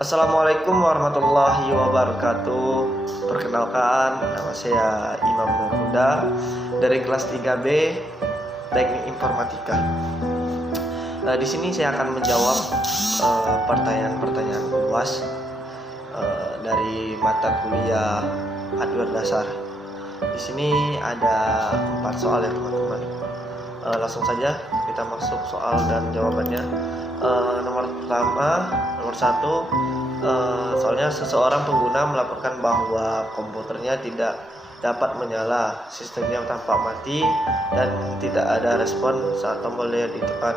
Assalamualaikum warahmatullahi wabarakatuh. Perkenalkan, nama saya Imam Nur Huda dari kelas 3B Teknik Informatika. Di sini saya akan menjawab pertanyaan-pertanyaan UAS dari mata kuliah hardware dasar. Di sini ada 4 soal ya teman-teman. Langsung saja kita masuk soal dan jawabannya. Nomor 1, soalnya seseorang pengguna melaporkan bahwa komputernya tidak dapat menyala, sistemnya tampak mati dan tidak ada respon saat tombol ditekan.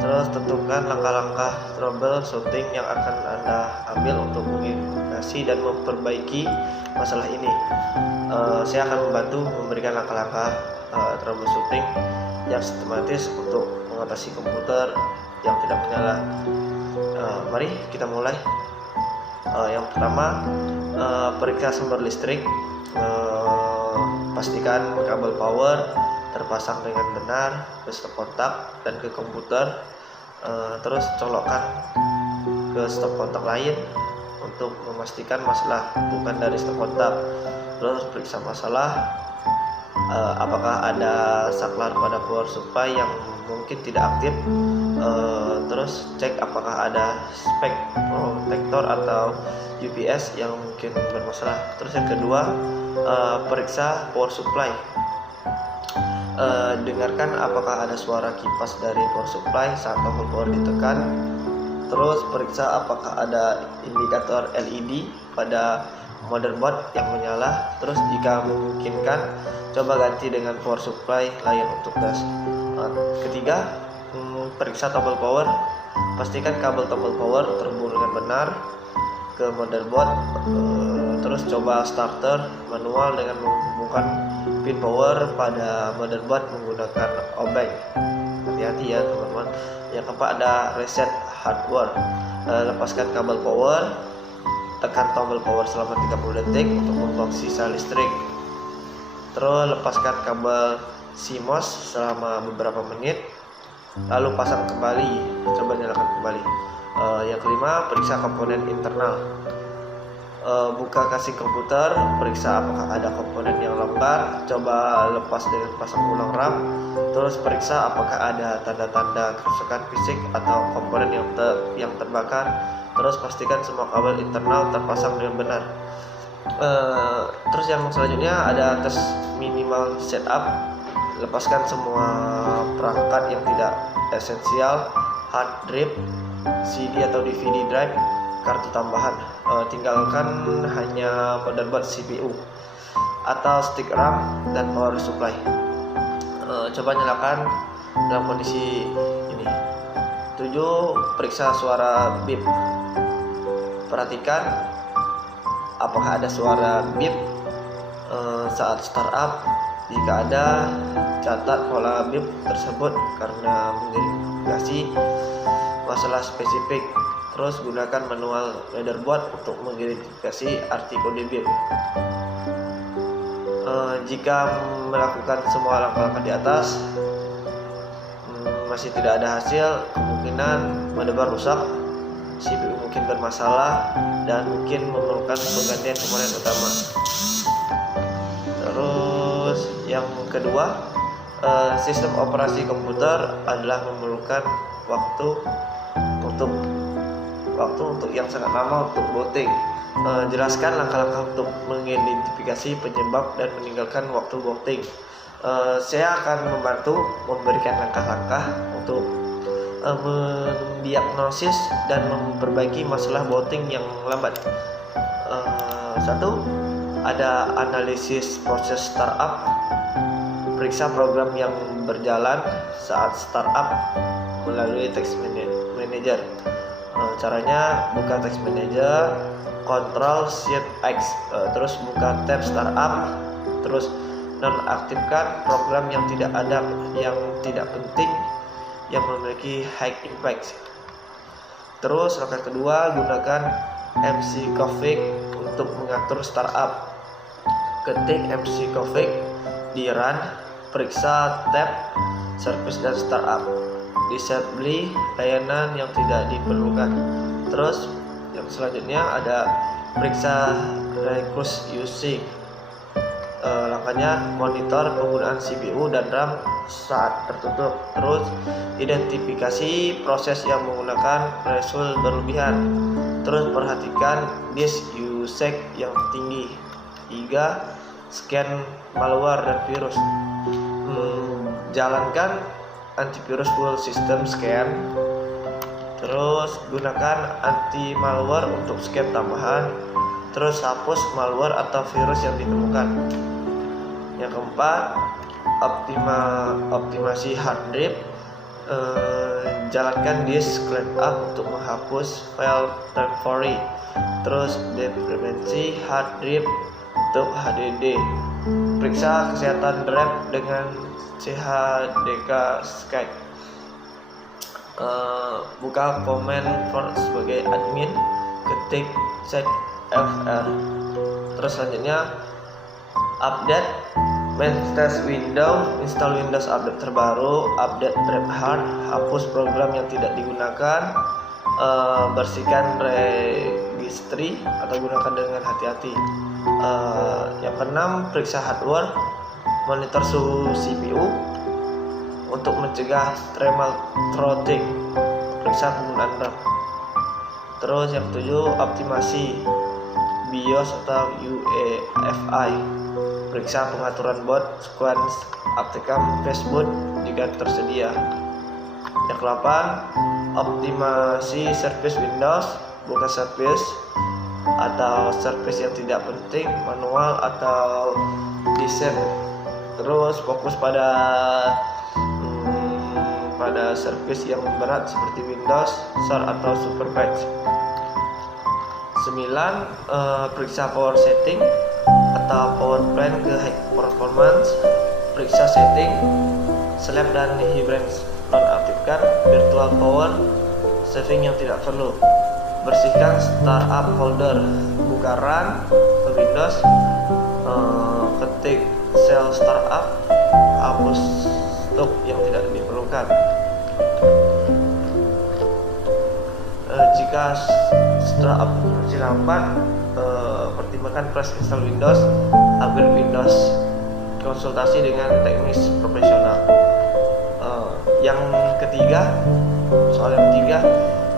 Terus tentukan langkah-langkah troubleshooting yang akan Anda ambil untuk mengidentifikasi dan memperbaiki masalah ini. Saya akan membantu memberikan langkah-langkah troubleshooting yang sistematis untuk mengatasi komputer yang tidak menyala. Mari kita mulai. Yang pertama, periksa sumber listrik. Pastikan kabel power terpasang dengan benar ke stop kontak dan ke komputer. Terus colokkan ke stop kontak lain untuk memastikan masalah bukan dari stop kontak. Terus periksa masalah, apakah ada saklar pada power supply yang mungkin tidak aktif. Terus cek apakah ada spek protektor atau UPS yang mungkin bermasalah. Terus yang kedua, periksa power supply. Dengarkan apakah ada suara kipas dari power supply saat tombol power ditekan. Terus periksa apakah ada indikator LED pada motherboard yang menyala. Terus jika memungkinkan, coba ganti dengan power supply lain untuk tes. Ketiga, periksa tombol power. Pastikan kabel tombol power terhubung dengan benar ke motherboard. Terus coba starter manual dengan menghubungkan pin power pada motherboard menggunakan obeng. Hati-hati ya teman-teman. Yang keempat, ada reset hardware. Lepaskan kabel power, tekan tombol power selama 30 detik untuk membuang sisa listrik. Terus lepaskan kabel CMOS selama beberapa menit, lalu pasang kembali, coba nyalakan kembali. Yang kelima, periksa komponen internal. Buka casing komputer, periksa apakah ada komponen yang longgar, coba lepas dengan pasang ulang RAM. Terus periksa apakah ada tanda-tanda kerusakan fisik atau komponen yang terbakar. Terus pastikan semua kabel internal terpasang dengan benar. Terus yang selanjutnya ada tes minimal setup. Lepaskan semua perangkat yang tidak esensial, hard drive, CD atau DVD drive, kartu tambahan. Tinggalkan hanya motherboard CPU atau stick RAM dan power supply. Coba nyalakan dalam kondisi ini. 7. Periksa suara beep. Perhatikan apakah ada suara beep saat startup. Jika ada, catat pola beep tersebut karena mengidentifikasi masalah spesifik. Terus gunakan manual motherboard untuk mengidentifikasi arti kode beep. Jika melakukan semua langkah-langkah di atas masih tidak ada hasil, kemungkinan motherboard rusak, CPU mungkin bermasalah, dan mungkin memerlukan penggantian komponen utama. Terus yang kedua, sistem operasi komputer adalah memerlukan waktu untuk yang sangat lama untuk booting. Jelaskan langkah-langkah untuk mengidentifikasi penyebab dan meninggalkan waktu booting. Saya akan membantu memberikan langkah-langkah untuk mendiagnosis dan memperbaiki masalah booting yang lambat. 1. Ada analisis proses startup. Periksa program yang berjalan saat startup melalui Task Manager. Caranya, buka Task Manager, Ctrl Shift X, terus buka tab startup, terus nonaktifkan program yang tidak penting yang memiliki high impact. Terus langkah kedua, gunakan mcconfig untuk mengatur startup. Ketik mcconfig di run, periksa tab service dan startup. Disable layanan yang tidak diperlukan. Terus Yang selanjutnya ada periksa recurse usage. Langkahnya monitor penggunaan CPU dan RAM saat tertutup. Terus identifikasi proses yang menggunakan threshold berlebihan. Terus perhatikan disk usage yang tinggi. 3. Scan malware dan virus. Jalankan antivirus full system scan. Terus gunakan anti malware untuk scan tambahan. Terus hapus malware atau virus yang ditemukan. Yang keempat, optimasi hard drive. Jalankan disk cleanup untuk menghapus file temporary. Terus depreciasi hard drive untuk HDD. Periksa kesehatan drive dengan CHDK Skype. Buka comment form sebagai admin, ketik check FR. Terus selanjutnya update maintenance Windows, install Windows update terbaru, update drive hard, hapus program yang tidak digunakan, bersihkan registry atau gunakan dengan hati-hati. Yang keenam, periksa hardware, monitor suhu CPU untuk mencegah thermal throttling, periksa penggunaan RAM. Terus yang ketujuh, optimasi BIOS atau UEFI, periksa pengaturan boot, sequence, aptcam, Facebook jika tersedia. Yang ke-8, optimasi service Windows, buka service atau service yang tidak penting, manual atau disable. Terus fokus pada service yang berat seperti Windows Share atau Superpatch. 9. Periksa power setting atau power plan ke high performance, periksa setting sleep dan hibernation, nonaktifkan virtual power saving yang tidak perlu, bersihkan startup folder, buka run ke Windows, ketik shell startup, hapus stop yang tidak diperlukan. Jika startup versi lambat, pertimbangkan flash install Windows, upgrade Windows, konsultasi dengan teknis profesional. Yang ketiga, soal yang ketiga,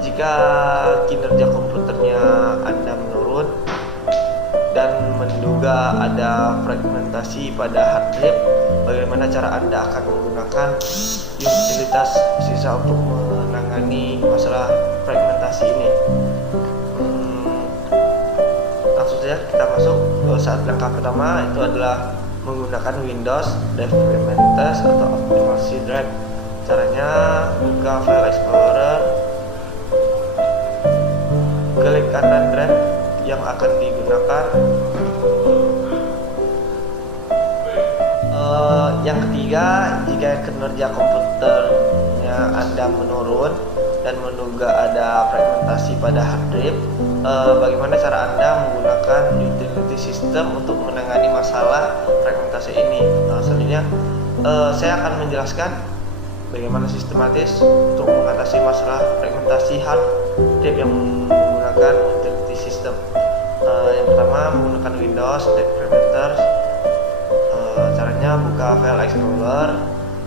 jika kinerja komputernya Anda menurun dan menduga ada fragmentasi pada hard drive, bagaimana cara Anda akan menggunakan utilitas sisa untuk menangani masalah fragmentasi ini? Langsung saja kita masuk ke saat langkah pertama, itu adalah menggunakan Windows Drive Fragmenters atau optimasi drive. Caranya, buka File Explorer, klik kanan drive yang akan digunakan. Yang ketiga, jika kinerja komputernya Anda menurun dan menduga ada fragmentasi pada hard drive, bagaimana cara Anda menggunakan utility system untuk menangani masalah fragmentasi ini? Selanjutnya, saya akan menjelaskan bagaimana sistematis untuk mengatasi masalah fragmentasi hard drive yang menggunakan utility system. Yang pertama, menggunakan Windows Drive Fragmenters. Caranya, buka File Explorer,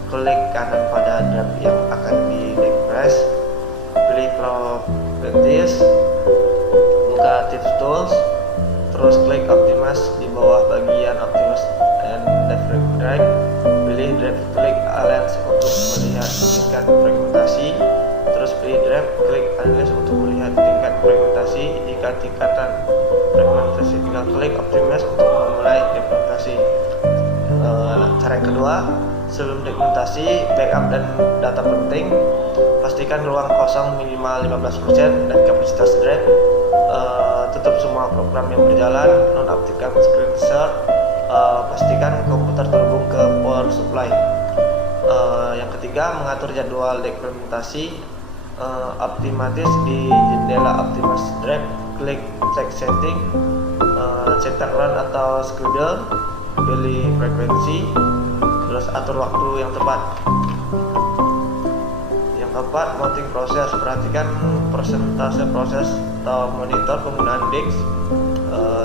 klik kanan pada drive yang akan di decompress, pilih Properties, buka Tips Tools, terus klik Optimize di bawah bagian Optimize and Drive, pilih Drive, klik Alliance untuk melihat tingkat fragmentasi, terus pilih Drive, klik Alliance untuk melihat tingkat fragmentasi. Jika tingkatan fragmentasi, tinggal klik Optimize untuk memulai fragmentasi. Cara yang kedua, sebelum dokumentasi, backup dan data penting, pastikan ruang kosong minimal 15% dan kapasitas drive. Tutup semua program yang berjalan, nonaktifkan screen share, pastikan komputer terhubung ke power supply. Yang ketiga, mengatur jadwal dokumentasi optimatis di jendela Optimize Drive, klik check setting, cetak run atau schedule, pilih frekuensi, terus atur waktu yang tepat. Yang Keempat, mounting proses. Perhatikan persentase proses atau monitor penggunaan disk.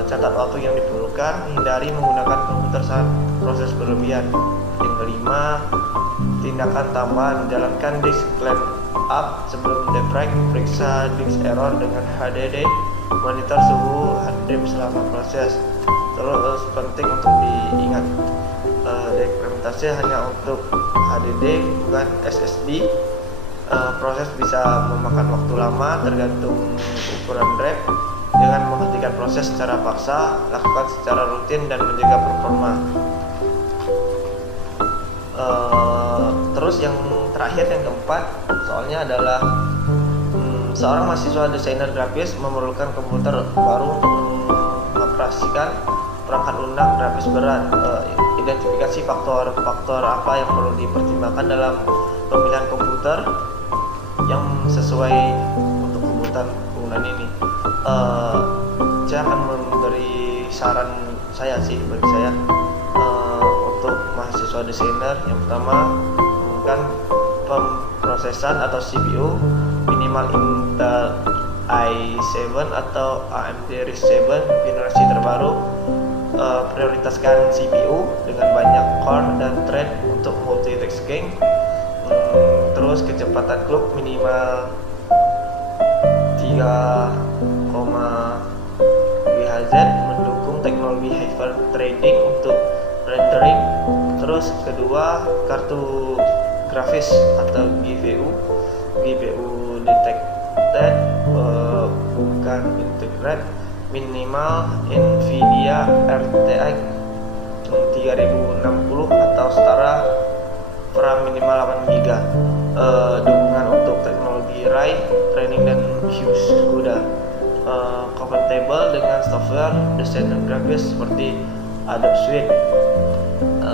Catat waktu yang diperlukan. Hindari menggunakan komputer saat proses berlebihan. Yang kelima, tindakan tambahan. Jalankan disk clean up sebelum defrag. Periksa disk error dengan HDD. Monitor suhu hard disk selama proses. Terus penting untuk diingat, dekrementasi hanya untuk HDD bukan SSD. Proses bisa memakan waktu lama tergantung ukuran drive. Dengan menghentikan proses secara paksa, lakukan secara rutin dan menjaga performa. Terus yang terakhir, yang keempat, soalnya adalah seorang mahasiswa desainer grafis memerlukan komputer baru untuk mengoperasikan perangkat lunak grafis berat. Identifikasi faktor-faktor apa yang perlu dipertimbangkan dalam pemilihan komputer yang sesuai untuk kebutuhan penggunaan ini. Saya akan memberi saran bagi saya untuk mahasiswa desainer. Yang pertama, menggunakan pemrosesan atau CPU minimal Intel i7 atau AMD Ryzen 7 generasi terbaru. Prioritaskan CPU dengan banyak core dan thread untuk multitasking. Terus kecepatan clock minimal 3, GHz, mendukung teknologi hyperthreading untuk rendering. Terus kedua, kartu grafis atau GPU detected, bukan integrate, minimal Nvidia RTX 3060 atau setara, RAM minimal 8GB. Dukungan untuk teknologi Ray Training dan CUDA. Compatible dengan software desain dan grafis seperti Adobe Suite.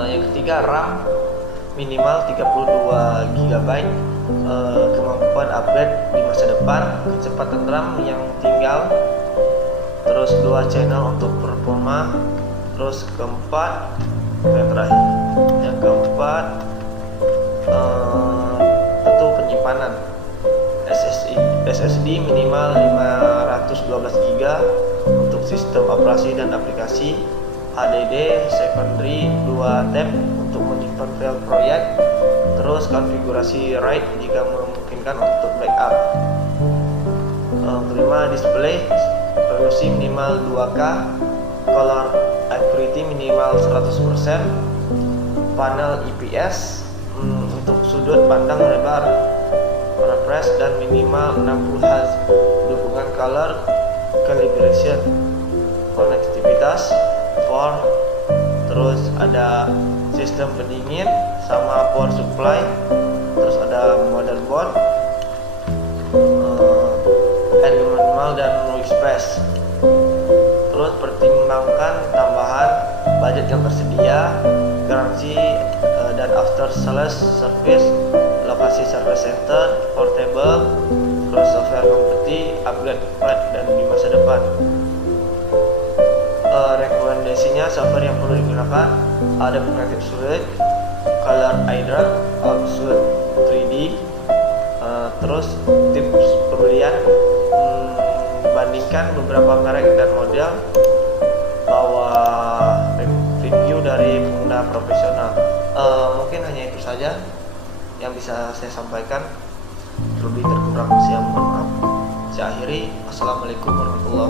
Yang ketiga, RAM minimal 32GB. Kemampuan upgrade di masa depan, kecepatan RAM yang tinggal. Terus 2 channel untuk performa. Terus keempat, yang keempat, tentu penyimpanan. SSD minimal 512GB untuk sistem operasi dan aplikasi. HDD secondary 2 tab untuk menyimpan file proyek. Terus konfigurasi RAID jika memungkinkan untuk backup. Kelima, display resolusi minimal 2K, color accuracy minimal 100%, panel IPS untuk sudut pandang lebar, refresh dan minimal 60 Hz, dukungan color calibration, konektivitas for, terus ada sistem pendingin sama power supply, terus ada motherboard, harga minimal dan noise space. Terus pertimbangkan tambahan budget yang tersedia, garansi dan after sales service, lokasi service center, portable, terus software kompeti, upgrade flat dan di masa depan. Rekomendasinya software yang perlu digunakan ada Creative Suite, Color iDrag, Outsuite 3D. Terus tips pembelian, bandingkan beberapa merek dan model, bawa review dari pengguna profesional. Mungkin hanya itu saja yang bisa saya sampaikan. Lebih terkurang saya mohon maaf. Saya akhiri. Assalamualaikum warahmatullahi wabarakatuh.